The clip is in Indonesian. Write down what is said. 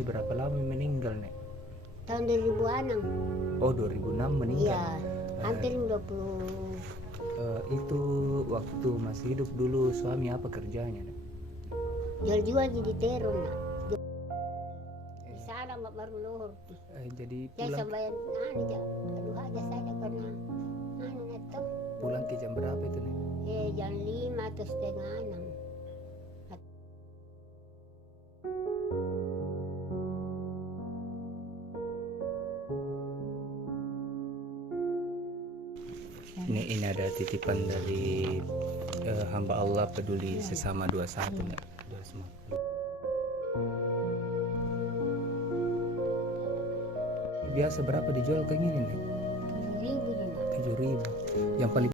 suami berapa lama meninggal, Nek? Tahun 2006. Oh, 2006 meninggal. Iya, hampir 20. Itu waktu masih hidup dulu suami apa kerjanya, Nek? Jual-jual jadi terong nak. Di sana mak baru lohor. Jadi Ya pulang sambayan aja. Aduh aja saja karena itu. pulang ke jam berapa itu, Nek? Jam 5 atau setengah 6. Ini ada titipan dari hamba Allah peduli sesama 21, Nek. 21. Biasa berapa dijual kayak gini, Nek? 7.000 juga. 7.000. Yang paling